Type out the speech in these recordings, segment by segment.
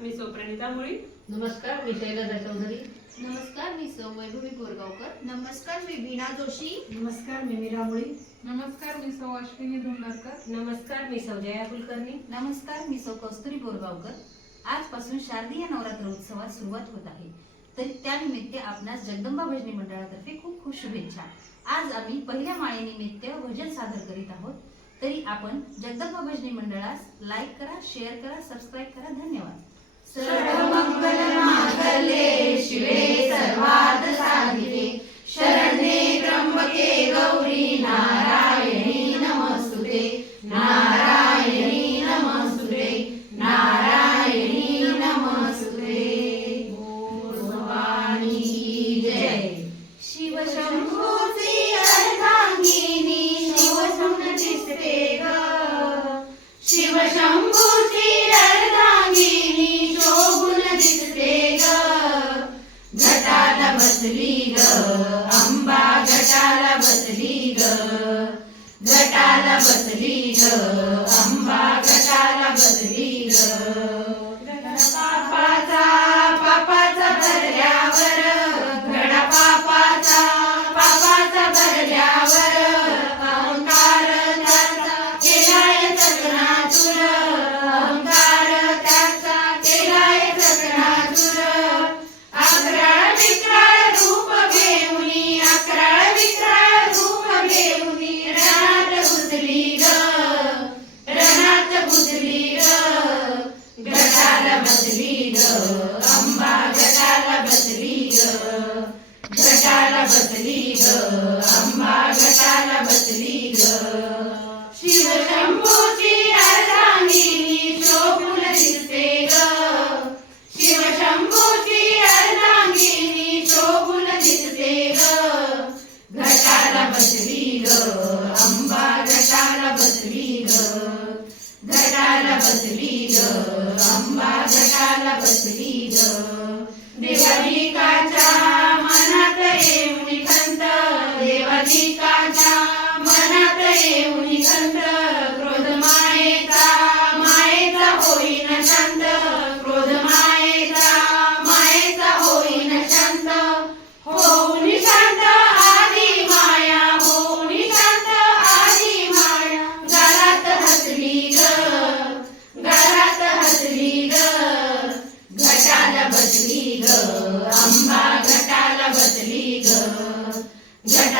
मी सोप्रणिता मुळी. नमस्कार मी शैलजा चौधरी नमस्कार मी सौ वैभवी बोरगावकर नमस्कार मी वीणा जोशी. नमस्कार मी मीरा मुळी. नमस्कार मी सौ अश्विनी धुंडरकर नमस्कार मी सौजया कुलकर्णी. नमस्कार मी सौ कस्तुरी बोरगावकर आजपासून शारदीय नवरात्र उत्सवात सुरुवात होत आहे. तरी त्यानिमित्त आपणास जगदंबा भजनी मंडळातर्फे खूप खूप शुभेच्छा. आज आम्ही पहिल्या माळेनिमित्त भजन सादर करीत आहोत. तरी आपण जगदंबा भजनी मंडळास लाईक करा शेअर करा सबस्क्राईब करा. धन्यवाद. सर्वमंगलमांगल्ये शिवे सर्वा बसली ग. अंबा गटाला बसली ग. गटाला बसली ग. अंबा गटाला बसली ग.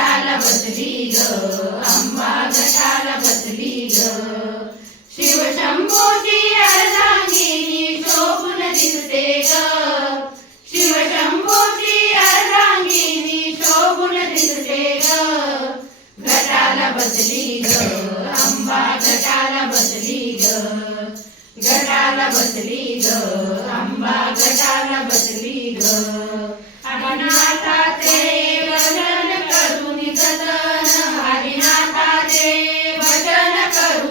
घटाला बसली ग अंबा घटाला बसली ग शिवशंभूची अर्धांगिनी शोभून दिसते ग. शिवशंभूची अर्धांगिनी शोभून दिसते ग. घटाला बसली ग अंबा घटाला बसली ग घटाला बसली ग अंबा घटाला बसली ग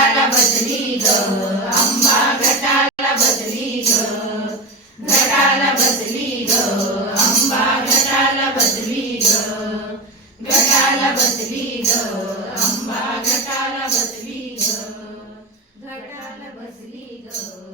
घटाला बसली ग. आंबा घटाला बसली ग. घटाला बसली ग. आंबा घटाला बसली ग. घटाला बसली ग. आंबा घटाला बसली ग. घटाला बसली ग.